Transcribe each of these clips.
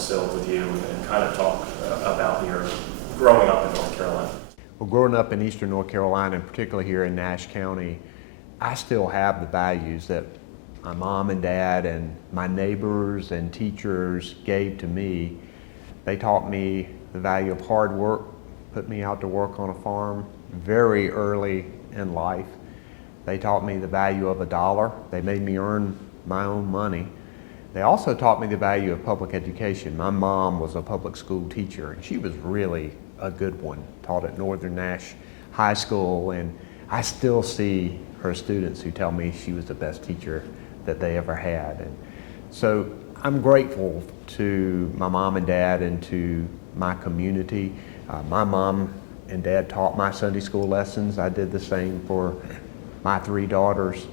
instilled with you, and kind of talk about your growing up in North Carolina. Well, growing up in eastern North Carolina, and particularly here in Nash County, I still have the values that my mom and dad and my neighbors and teachers gave to me. They taught me the value of hard work, put me out to work on a farm very early in life. They taught me the value of a dollar. They made me earn my own money. They also taught me the value of public education. My mom was a public school teacher, and she was really a good one. Taught at Northern Nash High School, and I still see her students who tell me she was the best teacher that they ever had. And so I'm grateful to my mom and dad and to my community. My mom and dad taught my Sunday school lessons. I did the same for my 3 daughters.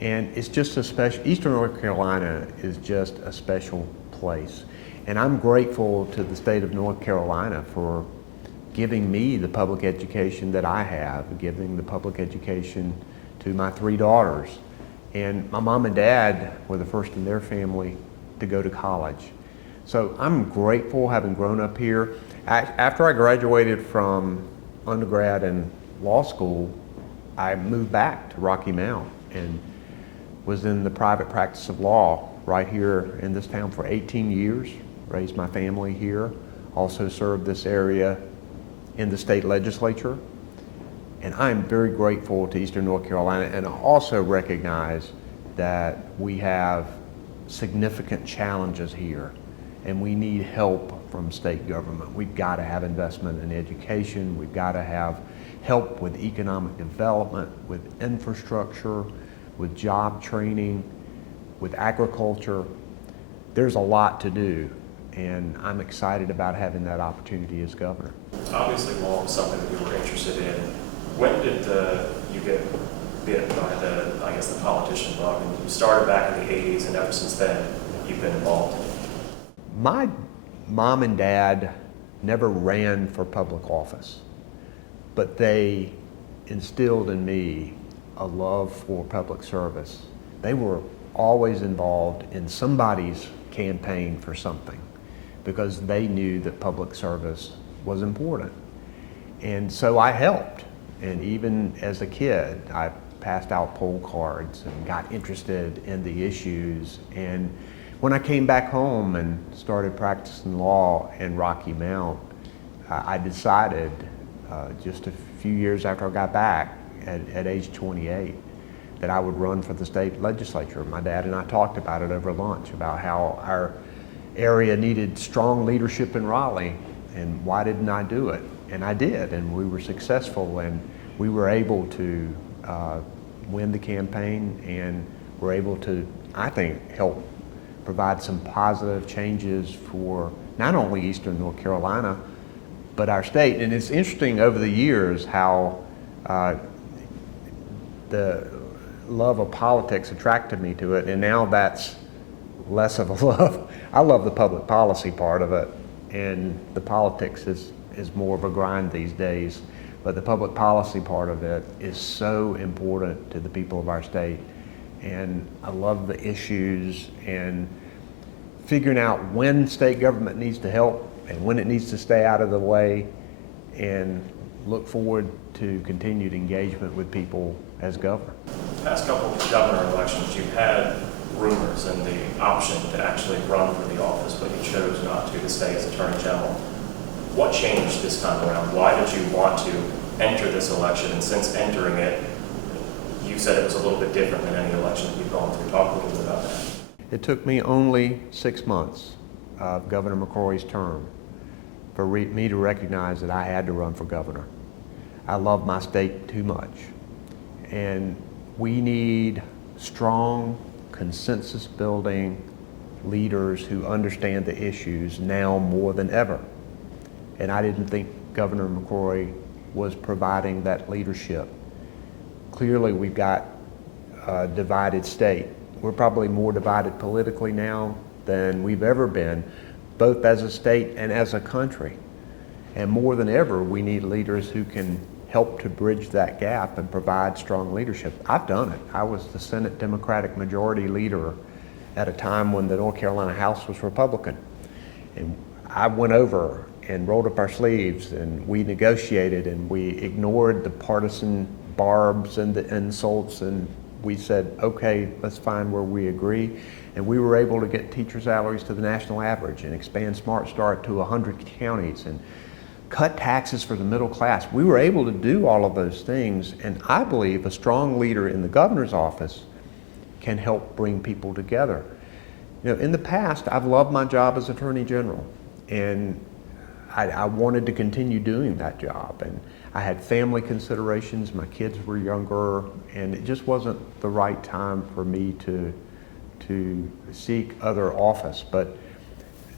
And it's just a special, Eastern North Carolina is just a special place. And I'm grateful to the state of North Carolina for giving me the public education that I have, giving the public education to my 3 daughters. And my mom and dad were the first in their family to go to college. So I'm grateful having grown up here. After I graduated from undergrad and law school, I moved back to Rocky Mount and was in the private practice of law right here in this town for 18 years, raised my family here, also served this area in the state legislature. And I'm very grateful to Eastern North Carolina, and I also recognize that we have significant challenges here and we need help from state government. We've got to have investment in education, we've got to have help with economic development, with infrastructure, with job training, with agriculture. There's a lot to do, and I'm excited about having that opportunity as governor. Obviously law was something that you were interested in. When did you get bit by the politician bug? And you started back in the 80s, and ever since then, you've been involved in it. My mom and dad never ran for public office, but they instilled in me a love for public service. They were always involved in somebody's campaign for something because they knew that public service was important. And so I helped. And even as a kid, I passed out poll cards and got interested in the issues. And when I came back home and started practicing law in Rocky Mount, I decided just a few years after I got back at age 28 that I would run for the state legislature. My dad and I talked about it over lunch, about how our area needed strong leadership in Raleigh, and why didn't I do it? And I did, and we were successful, and we were able to win the campaign, and were able to, I think, help provide some positive changes for not only Eastern North Carolina, but our state. And it's interesting over the years how the love of politics attracted me to it, and now that's less of a love. I love the public policy part of it, and the politics is more of a grind these days. But the public policy part of it is so important to the people of our state. And I love the issues and figuring out when state government needs to help and when it needs to stay out of the way, and look forward to continued engagement with people as governor. The past couple of governor elections, you've had rumors and the option to actually run for the office, but you chose not to stay as Attorney General. What changed this time around? Why did you want to enter this election? And since entering it, you said it was a little bit different than any election that you've gone through. Talk a little bit about that. It took me only 6 months of Governor McCrory's term for me to recognize that I had to run for governor. I love my state too much. And we need strong, consensus-building leaders who understand the issues now more than ever. And I didn't think Governor McCrory was providing that leadership. Clearly, we've got a divided state. We're probably more divided politically now than we've ever been, both as a state and as a country. And more than ever, we need leaders who can help to bridge that gap and provide strong leadership. I've done it. I was the Senate Democratic Majority Leader at a time when the North Carolina House was Republican. And I went over and rolled up our sleeves and we negotiated and we ignored the partisan barbs and the insults, and we said, okay, let's find where we agree. And we were able to get teacher salaries to the national average and expand Smart Start to 100 counties and cut taxes for the middle class. We were able to do all of those things, and I believe a strong leader in the governor's office can help bring people together. You know, in the past, I've loved my job as Attorney General, and I wanted to continue doing that job. And I had family considerations, my kids were younger, and it just wasn't the right time for me to seek other office. But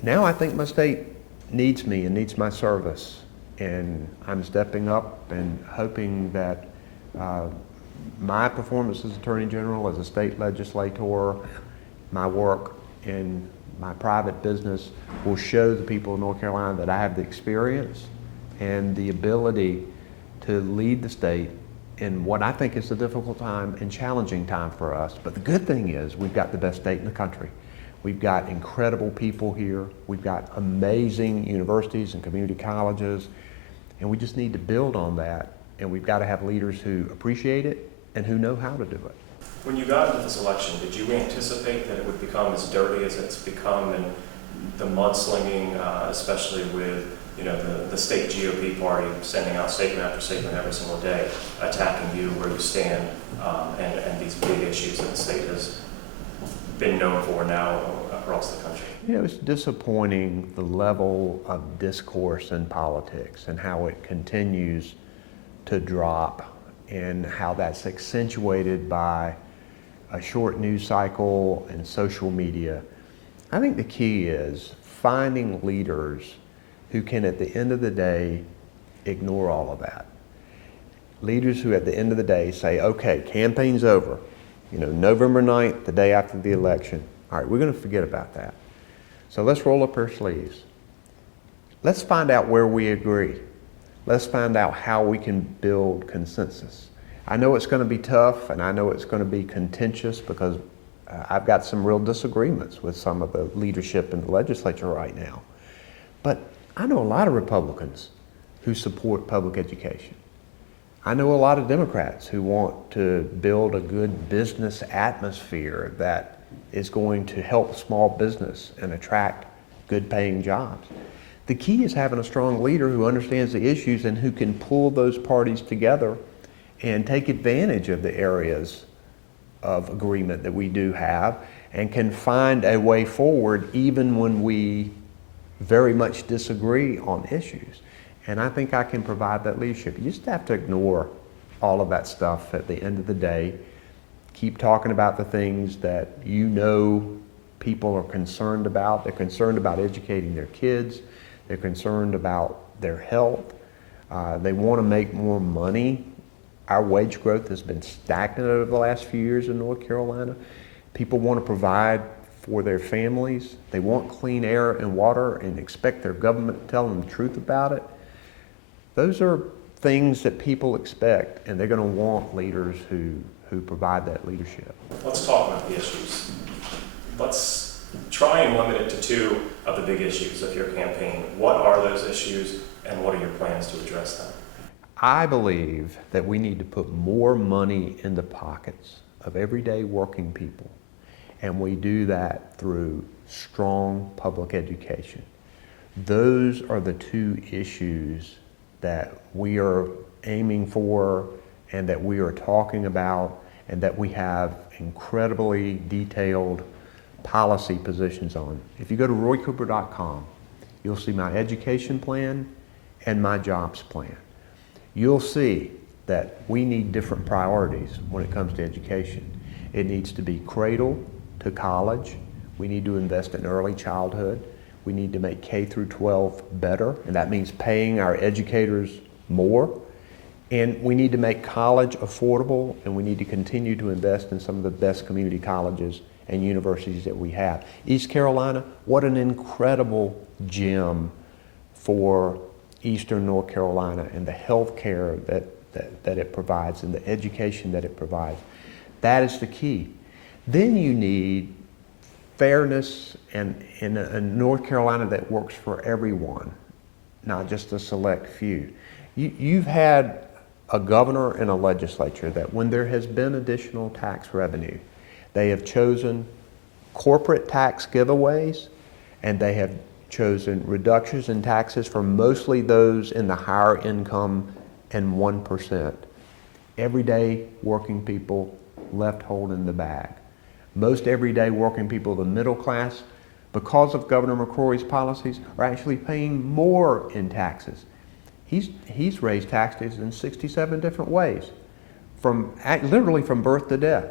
now I think my state needs me and needs my service, and I'm stepping up and hoping that my performance as Attorney General, as a state legislator, my work in my private business will show the people of North Carolina that I have the experience and the ability to lead the state in what I think is a difficult time and challenging time for us. But the good thing is we've got the best state in the country. We've got incredible people here. We've got amazing universities and community colleges, and we just need to build on that. And we've got to have leaders who appreciate it and who know how to do it. When you got into this election, did you anticipate that it would become as dirty as it's become, and the mudslinging, especially with the state GOP party sending out statement after statement every single day, attacking you, where you stand, and these big issues that the state has been known for now across the country? You know, it's disappointing the level of discourse in politics and how it continues to drop, and how that's accentuated by a short news cycle and social media. I think the key is finding leaders who can, at the end of the day, ignore all of that. Leaders who, at the end of the day, say, okay, campaign's over. November 9th, the day after the election. All right, we're going to forget about that. So let's roll up our sleeves. Let's find out where we agree. Let's find out how we can build consensus. I know it's going to be tough, and I know it's going to be contentious, because I've got some real disagreements with some of the leadership in the legislature right now. But I know a lot of Republicans who support public education. I know a lot of Democrats who want to build a good business atmosphere that is going to help small business and attract good paying jobs. The key is having a strong leader who understands the issues and who can pull those parties together and take advantage of the areas of agreement that we do have, and can find a way forward even when we very much disagree on issues. And I think I can provide that leadership. You just have to ignore all of that stuff at the end of the day. Keep talking about the things that people are concerned about. They're concerned about educating their kids. They're concerned about their health. They want to make more money. Our wage growth has been stagnant over the last few years in North Carolina. People want to provide for their families. They want clean air and water and expect their government to tell them the truth about it. Those are things that people expect, and they're going to want leaders who provide that leadership. Let's talk about the issues. Let's try and limit it to two of the big issues of your campaign. What are those issues, and what are your plans to address them? I believe that we need to put more money in the pockets of everyday working people, and we do that through strong public education. Those are the two issues that we are aiming for, and that we are talking about, and that we have incredibly detailed policy positions on. If you go to roycooper.com, you'll see my education plan and my jobs plan. You'll see that we need different priorities when it comes to education. It needs to be cradle to college. We need to invest in early childhood. We need to make K through 12 better, and that means paying our educators more. And we need to make college affordable, and we need to continue to invest in some of the best community colleges and universities that we have. East Carolina, what an incredible gem for Eastern North Carolina, and the health care that it provides and the education that it provides. That is the key. Then you need fairness and in a North Carolina that works for everyone, not just a select few. You've had a governor and a legislature that when there has been additional tax revenue, they have chosen corporate tax giveaways, and they have chosen reductions in taxes for mostly those in the higher income and 1%. Everyday working people left holding the bag. Most everyday working people, the middle class, because of Governor McCrory's policies, are actually paying more in taxes. He's raised taxes in 67 different ways, literally from birth to death.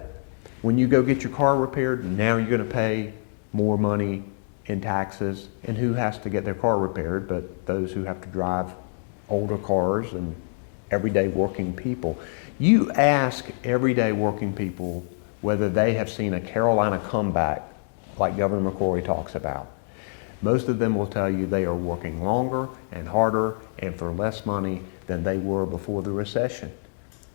When you go get your car repaired, now you're going to pay more money in taxes. And who has to get their car repaired but those who have to drive older cars and everyday working people. You ask everyday working people whether they have seen a Carolina comeback like Governor McCrory talks about. Most of them will tell you they are working longer and harder and for less money than they were before the recession.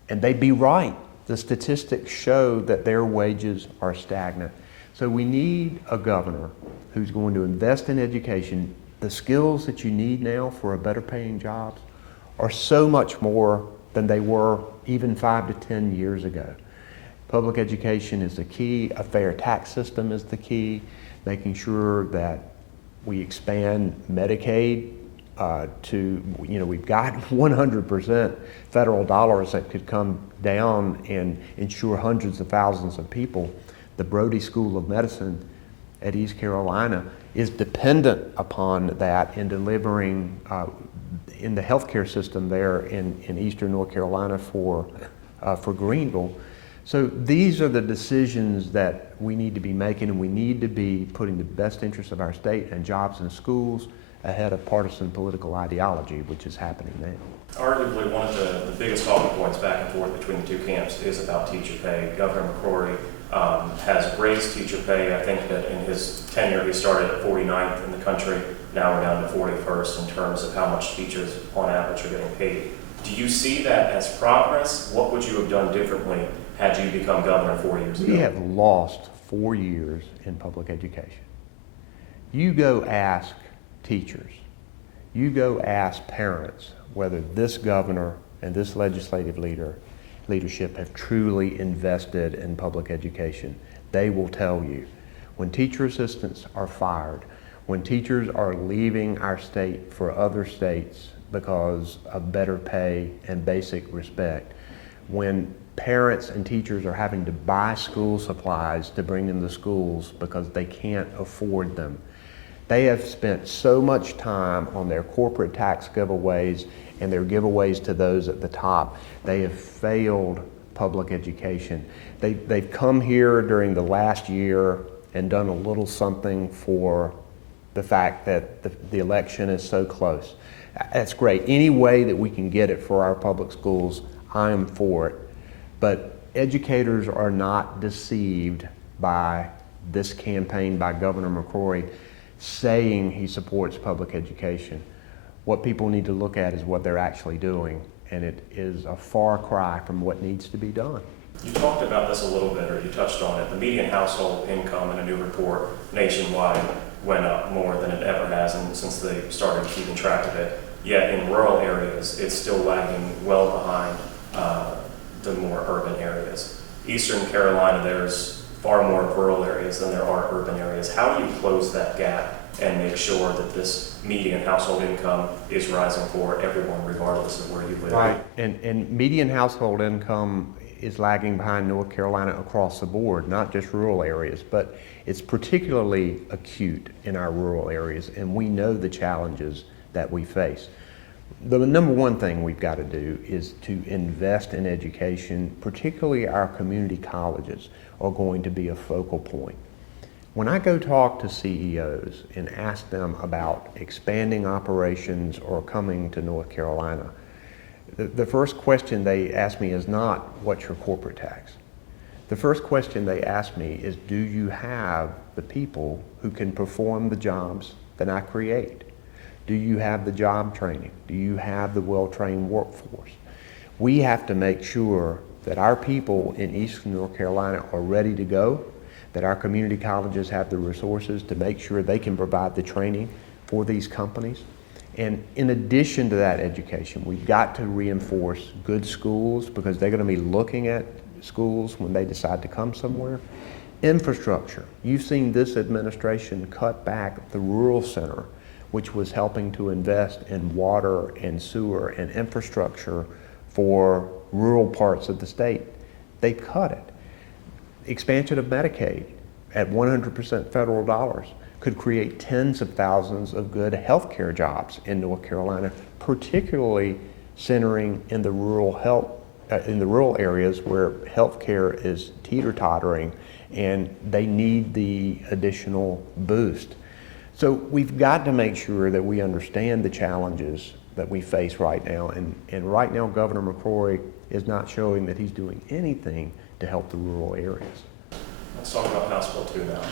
And they'd be right. The statistics show that their wages are stagnant. So we need a governor who's going to invest in education. The skills that you need now for a better paying jobs are so much more than they were even 5 to 10 years ago. Public education is the key. A fair tax system is the key. Making sure that we expand Medicaid we've got 100% federal dollars that could come down and insure hundreds of thousands of people. The Brody School of Medicine at East Carolina is dependent upon that in delivering in the healthcare system there in Eastern North Carolina for Greenville. So these are the decisions that we need to be making, and we need to be putting the best interests of our state and jobs and schools ahead of partisan political ideology, which is happening now. Arguably, one of the biggest talking points back and forth between the two camps is about teacher pay. Governor McCrory has raised teacher pay. I think that in his tenure, he started at 49th in the country. Now we're down to 41st in terms of how much teachers on average are getting paid. Do you see that as progress? What would you have done differently had you become governor 4 years ago? We have lost 4 years in public education. You go ask teachers, you go ask parents whether this governor and this legislative leadership have truly invested in public education. They will tell you. When teacher assistants are fired, when teachers are leaving our state for other states because of better pay and basic respect, when parents and teachers are having to buy school supplies to bring into schools because they can't afford them. They have spent so much time on their corporate tax giveaways and their giveaways to those at the top. They have failed public education. They've come here during the last year and done a little something for the fact that the election is so close. That's great. Any way that we can get it for our public schools, I am for it. But educators are not deceived by this campaign by Governor McCrory saying he supports public education. What people need to look at is what they're actually doing, and it is a far cry from what needs to be done. You talked about this a little bit, or you touched on it. The median household income in a new report nationwide went up more than it ever has since they started keeping track of it. Yet in rural areas, it's still lagging well behind the more urban areas. Eastern Carolina, there's far more rural areas than there are urban areas. How do you close that gap and make sure that this median household income is rising for everyone, regardless of where you live? Right, and median household income is lagging behind North Carolina across the board, not just rural areas, but it's particularly acute in our rural areas, and we know the challenges that we face. The number one thing we've got to do is to invest in education, particularly our community colleges are going to be a focal point. When I go talk to CEOs and ask them about expanding operations or coming to North Carolina, the first question they ask me is not, what's your corporate tax? The first question they ask me is, do you have the people who can perform the jobs that I create? Do you have the job training? Do you have the well-trained workforce? We have to make sure that our people in Eastern North Carolina are ready to go, that our community colleges have the resources to make sure they can provide the training for these companies. And in addition to that education, we've got to reinforce good schools because they're going to be looking at schools when they decide to come somewhere. Infrastructure. You've seen this administration cut back the rural center, which was helping to invest in water and sewer and infrastructure for rural parts of the state. They cut it. Expansion of Medicaid at 100% federal dollars could create tens of thousands of good healthcare jobs in North Carolina, particularly centering in the rural areas where healthcare is teeter-tottering and they need the additional boost. So we've got to make sure that we understand the challenges that we face right now, and right now Governor McCrory is not showing that he's doing anything to help the rural areas. Let's talk about House Bill 2 now.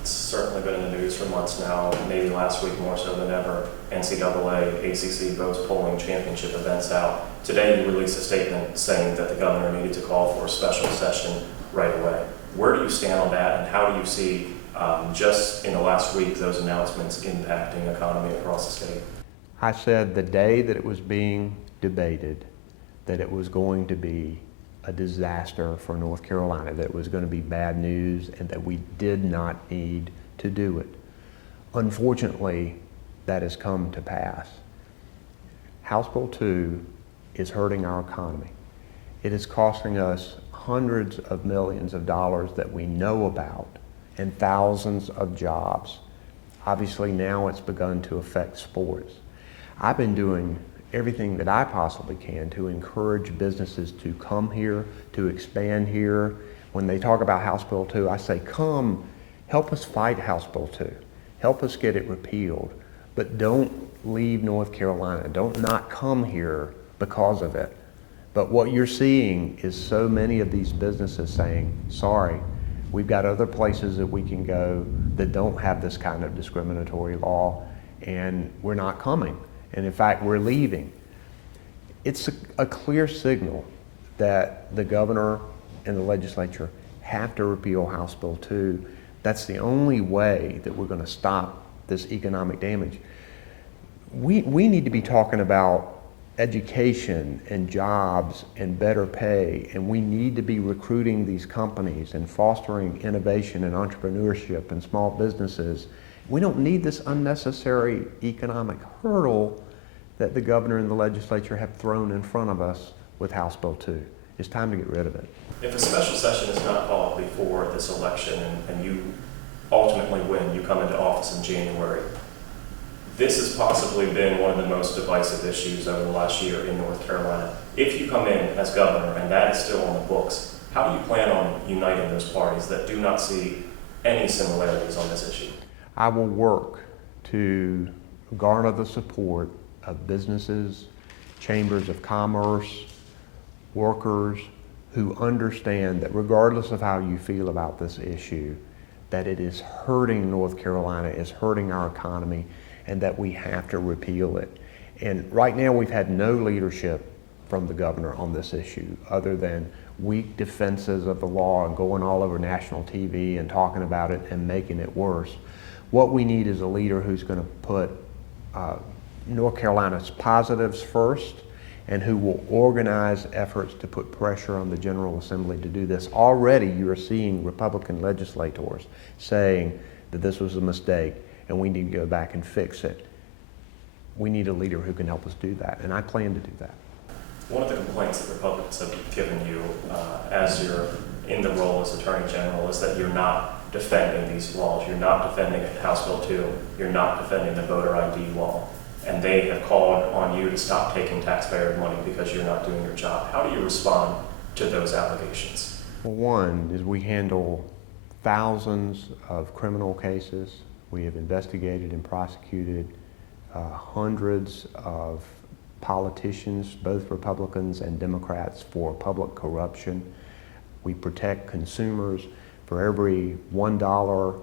It's certainly been in the news for months now, maybe last week more so than ever. NCAA, ACC, both pulling championship events out. Today you released a statement saying that the governor needed to call for a special session right away. Where do you stand on that, and how do you see just in the last week those announcements impacting economy across the state? I said the day that it was being debated that it was going to be a disaster for North Carolina, that it was going to be bad news, and that we did not need to do it. Unfortunately, that has come to pass. House Bill 2 is hurting our economy. It is costing us hundreds of millions of dollars that we know about and thousands of jobs. Obviously now it's begun to affect sports. I've been doing everything that I possibly can to encourage businesses to come here, to expand here. When they talk about House Bill 2, I say, come, help us fight House Bill 2. Help us get it repealed. But don't leave North Carolina. Don't not come here because of it. But what you're seeing is so many of these businesses saying, sorry, we've got other places that we can go that don't have this kind of discriminatory law, and we're not coming. And in fact, we're leaving. It's a clear signal that the governor and the legislature have to repeal House Bill 2. That's the only way that we're going to stop this economic damage. We need to be talking about education and jobs and better pay, and we need to be recruiting these companies and fostering innovation and entrepreneurship and small businesses. We don't need this unnecessary economic hurdle that the governor and the legislature have thrown in front of us with House Bill 2. It's time to get rid of it. If a special session is not called before this election and you ultimately win, you come into office in January, this has possibly been one of the most divisive issues over the last year in North Carolina. If you come in as governor and that is still on the books, how do you plan on uniting those parties that do not see any similarities on this issue? I will work to garner the support of businesses, chambers of commerce, workers who understand that regardless of how you feel about this issue, that it is hurting North Carolina, is hurting our economy, and that we have to repeal it. And right now we've had no leadership from the governor on this issue other than weak defenses of the law and going all over national TV and talking about it and making it worse. What we need is a leader who's going to put North Carolina's positives first and who will organize efforts to put pressure on the General Assembly to do this. Already you are seeing Republican legislators saying that this was a mistake and we need to go back and fix it. We need a leader who can help us do that, and I plan to do that. One of the complaints that Republicans have given you as you're in the role as Attorney General is that you're not defending these laws. You're not defending House Bill 2. You're not defending the voter ID law. And they have called on you to stop taking taxpayer money because you're not doing your job. How do you respond to those allegations? Well, one is we handle thousands of criminal cases. We have investigated and prosecuted hundreds of politicians, both Republicans and Democrats, for public corruption. We protect consumers. For every $1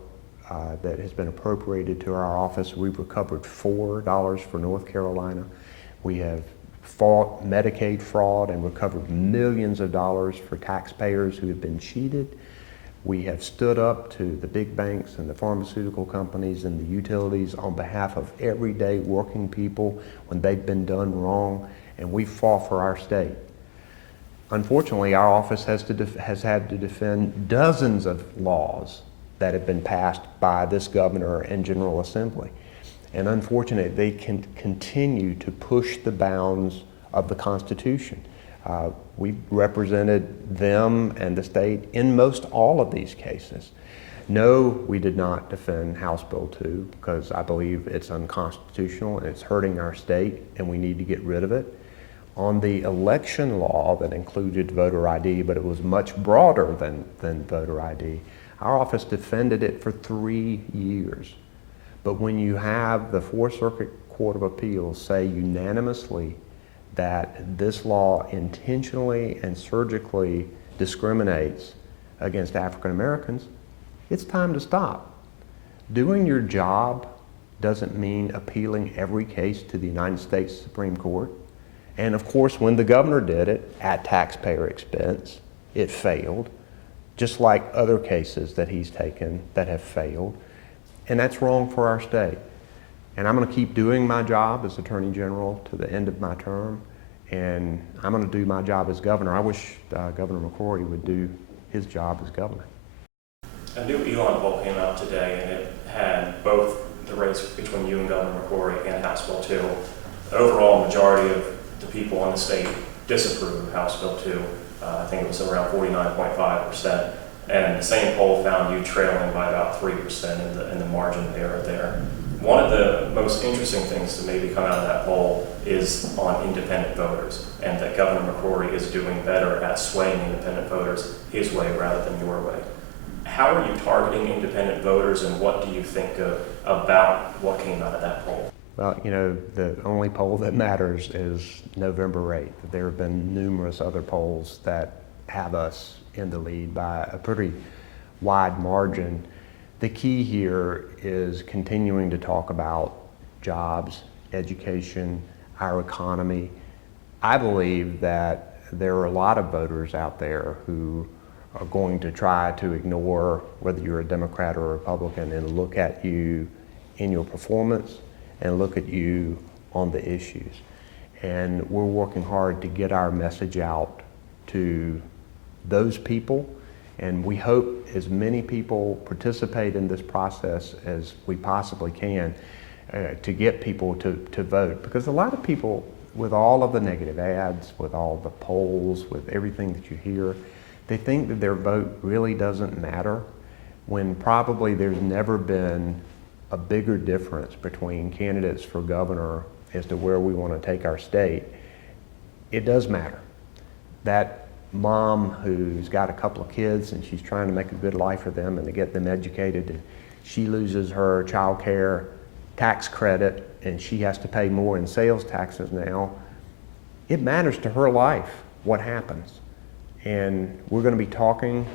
that has been appropriated to our office, we've recovered $4 for North Carolina. We have fought Medicaid fraud and recovered millions of dollars for taxpayers who have been cheated. We have stood up to the big banks and the pharmaceutical companies and the utilities on behalf of everyday working people when they've been done wrong, and we fought for our state. Unfortunately, our office has had to defend dozens of laws that have been passed by this governor and General Assembly. And unfortunately, they can continue to push the bounds of the Constitution. We represented them and the state in most all of these cases. No, we did not defend House Bill 2 because I believe it's unconstitutional and it's hurting our state and we need to get rid of it. On the election law that included voter ID, but it was much broader than voter ID, our office defended it for 3 years. But when you have the Fourth Circuit Court of Appeals say unanimously that this law intentionally and surgically discriminates against African Americans, it's time to stop. Doing your job doesn't mean appealing every case to the United States Supreme Court. And of course, when the governor did it at taxpayer expense, it failed, just like other cases that he's taken that have failed. And that's wrong for our state. And I'm going to keep doing my job as Attorney General to the end of my term, and I'm going to do my job as governor. I wish Governor McCrory would do his job as governor. A new Elon poll came out today, and it had both the race between you and Governor McCrory and House Bill 2. The overall majority of the people in the state disapprove of House Bill 2. I think it was around 49.5%. And the same poll found you trailing by about 3% in the margin of error there. One of the most interesting things to maybe come out of that poll is on independent voters, and that Governor McCrory is doing better at swaying independent voters his way rather than your way. How are you targeting independent voters, and what do you think about what came out of that poll? Well, you know, the only poll that matters is November 8th. There have been numerous other polls that have us in the lead by a pretty wide margin. The key here is continuing to talk about jobs, education, our economy. I believe that there are a lot of voters out there who are going to try to ignore whether you're a Democrat or a Republican and look at you in your performance and look at you on the issues. And we're working hard to get our message out to those people, and we hope as many people participate in this process as we possibly can to get people to vote. Because a lot of people, with all of the negative ads, with all the polls, with everything that you hear, they think that their vote really doesn't matter, when probably there's never been a bigger difference between candidates for governor as to where we want to take our state. It does matter. That mom who's got a couple of kids and she's trying to make a good life for them and to get them educated, and she loses her child care tax credit and she has to pay more in sales taxes now, it matters to her life what happens. And we're going to be talking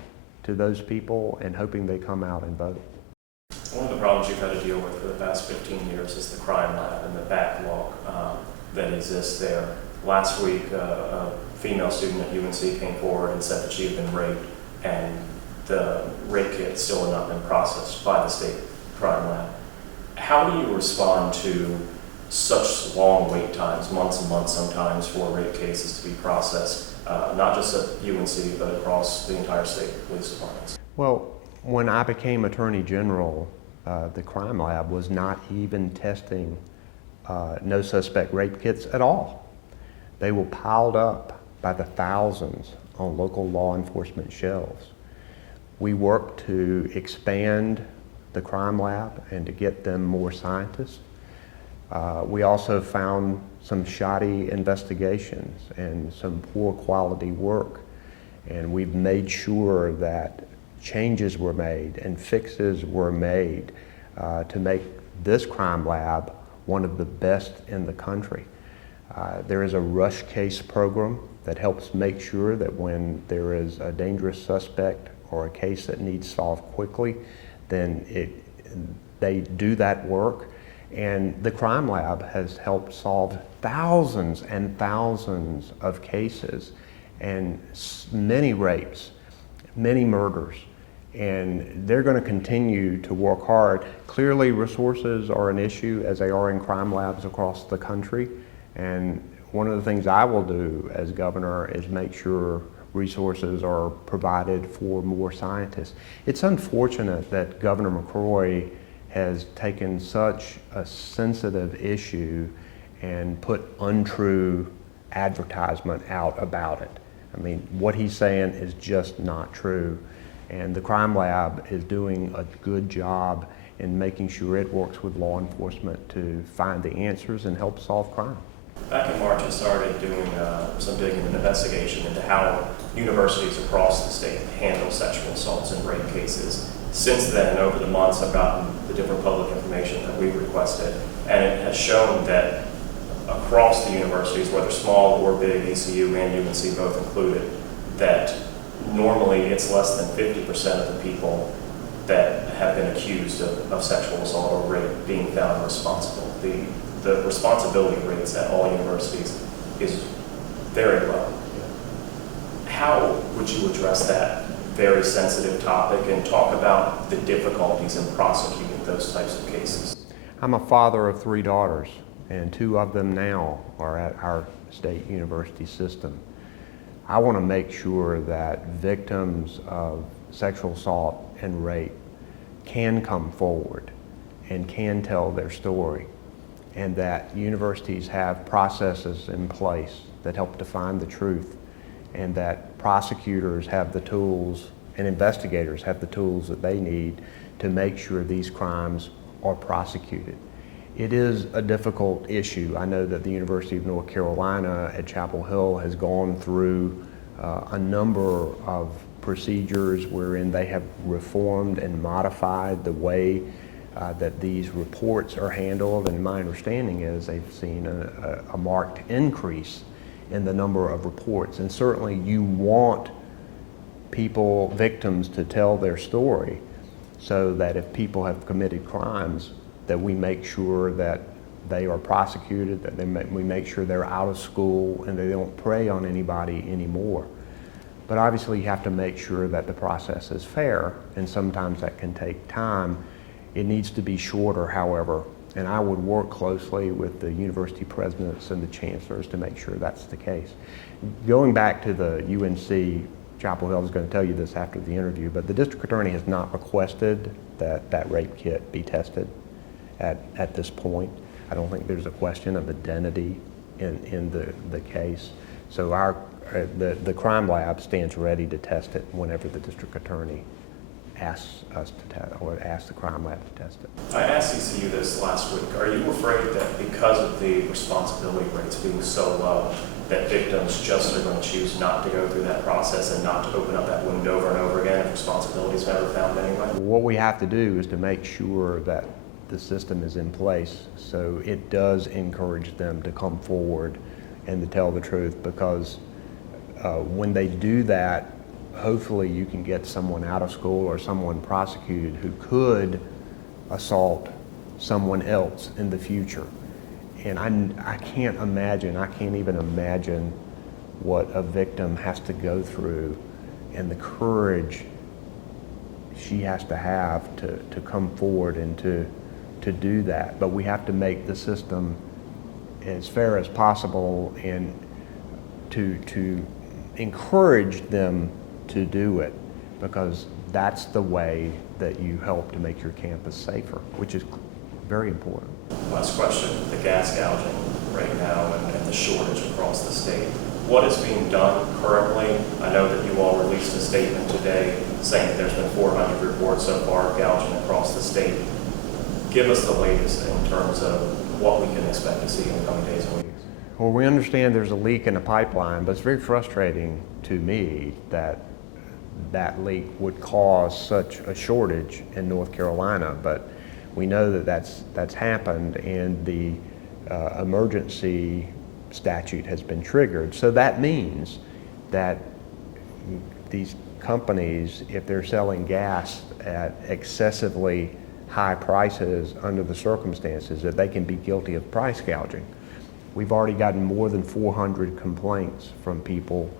to those people and hoping they come out and vote. One of the problems you've had to deal with for the past 15 years is the crime lab and the backlog that exists there. Last week, a female student at UNC came forward and said that she had been raped, and the rape kit still had not been processed by the state crime lab. How do you respond to such long wait times, months and months sometimes, for rape cases to be processed, not just at UNC, but across the entire state police departments? Well, when I became Attorney General, the crime lab was not even testing no suspect rape kits at all. They were piled up by the thousands on local law enforcement shelves. We worked to expand the crime lab and to get them more scientists. We also found some shoddy investigations and some poor quality work. And we've made sure that changes were made and fixes were made to make this crime lab one of the best in the country. There is a rush case program that helps make sure that when there is a dangerous suspect or a case that needs solved quickly, then they do that work. And the crime lab has helped solve thousands and thousands of cases and many rapes, many murders. and they're going to continue to work hard. Clearly, resources are an issue, as they are in crime labs across the country, and one of the things I will do as governor is make sure resources are provided for more scientists. It's unfortunate that Governor McCrory has taken such a sensitive issue and put untrue advertisement out about it. I mean, what he's saying is just not true. And the crime lab is doing a good job in making sure it works with law enforcement to find the answers and help solve crime. Back in March, I started doing some digging and investigation into how universities across the state handle sexual assaults and rape cases. Since then, over the months, I've gotten the different public information that we've requested, and it has shown that across the universities, whether small or big, ECU and UNC both included, that normally it's less than 50% of the people that have been accused of sexual assault or rape being found responsible. The responsibility rates at all universities is very low. How would you address that very sensitive topic and talk about the difficulties in prosecuting those types of cases? I'm a father of 3 daughters, and 2 of them now are at our state university system. I want to make sure that victims of sexual assault and rape can come forward and can tell their story, and that universities have processes in place that help define the truth, and that prosecutors have the tools and investigators have the tools that they need to make sure these crimes are prosecuted. It is a difficult issue. I know that the University of North Carolina at Chapel Hill has gone through a number of procedures wherein they have reformed and modified the way that these reports are handled, and my understanding is they've seen a marked increase in the number of reports. And certainly you want victims to tell their story, so that if people have committed crimes, that we make sure that they are prosecuted, that we make sure they're out of school and they don't prey on anybody anymore. But obviously you have to make sure that the process is fair, and sometimes that can take time. It needs to be shorter, however, and I would work closely with the university presidents and the chancellors to make sure that's the case. Going back to the UNC, Chapel Hill is going to tell you this after the interview, but the district attorney has not requested that rape kit be tested at this point. I don't think there's a question of identity in the case. So the crime lab stands ready to test it whenever the district attorney asks us to test, or asks the crime lab to test it. I asked ECU this last week. Are you afraid that because of the responsibility rates being so low, that victims just are going to choose not to go through that process and not to open up that wound over and over again if responsibility is never found anyway? What we have to do is to make sure that the system is in place so it does encourage them to come forward and to tell the truth, because when they do that, hopefully you can get someone out of school or someone prosecuted who could assault someone else in the future. And I can't even imagine what a victim has to go through and the courage she has to have to come forward and to do that. But we have to make the system as fair as possible and to encourage them to do it, because that's the way that you help to make your campus safer, which is very important. Last question, the gas gouging right now and the shortage across the state. What is being done currently? I know that you all released a statement today saying that there's been 400 reports so far of gouging across the state. Give us the latest in terms of what we can expect to see in the coming days and weeks. Well, we understand there's a leak in the pipeline, but it's very frustrating to me that that leak would cause such a shortage in North Carolina. But we know that that's happened, and the emergency statute has been triggered. So that means that these companies, if they're selling gas at excessively high prices under the circumstances, that they can be guilty of price gouging. We've already gotten more than 400 complaints from people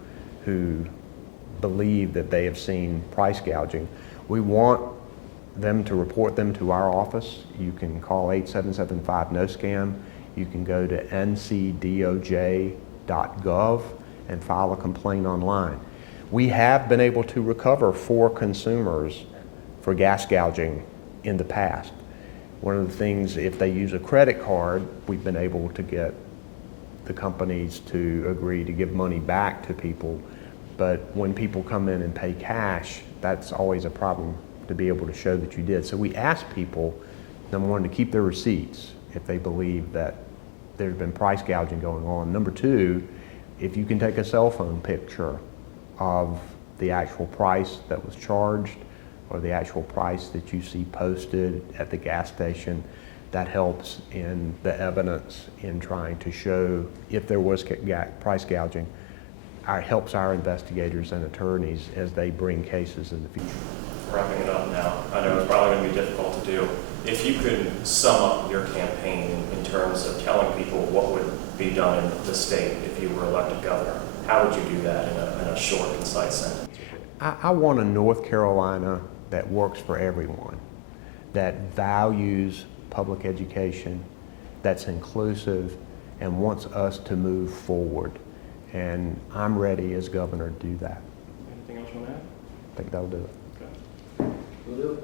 who believe that they have seen price gouging. We want them to report them to our office. You can call 8775-NO-SCAM. You can go to ncdoj.gov and file a complaint online. We have been able to recover 4 consumers for gas gouging in the past. One of the things, if they use a credit card, we've been able to get the companies to agree to give money back to people. But when people come in and pay cash, that's always a problem to be able to show that you did. So we ask people, number one, to keep their receipts if they believe that there's been price gouging going on. Number two, if you can take a cell phone picture of the actual price that was charged or the actual price that you see posted at the gas station, that helps in the evidence in trying to show if there was price gouging. Helps our investigators and attorneys as they bring cases in the future. Wrapping it up now, I know it's probably going to be difficult to do. If you could sum up your campaign in terms of telling people what would be done in the state if you were elected governor, how would you do that in a short, concise sentence? I want a North Carolina that works for everyone, that values public education, that's inclusive, and wants us to move forward. And I'm ready as governor to do that. Anything else you want to add? I think that'll do it. Okay. Will do.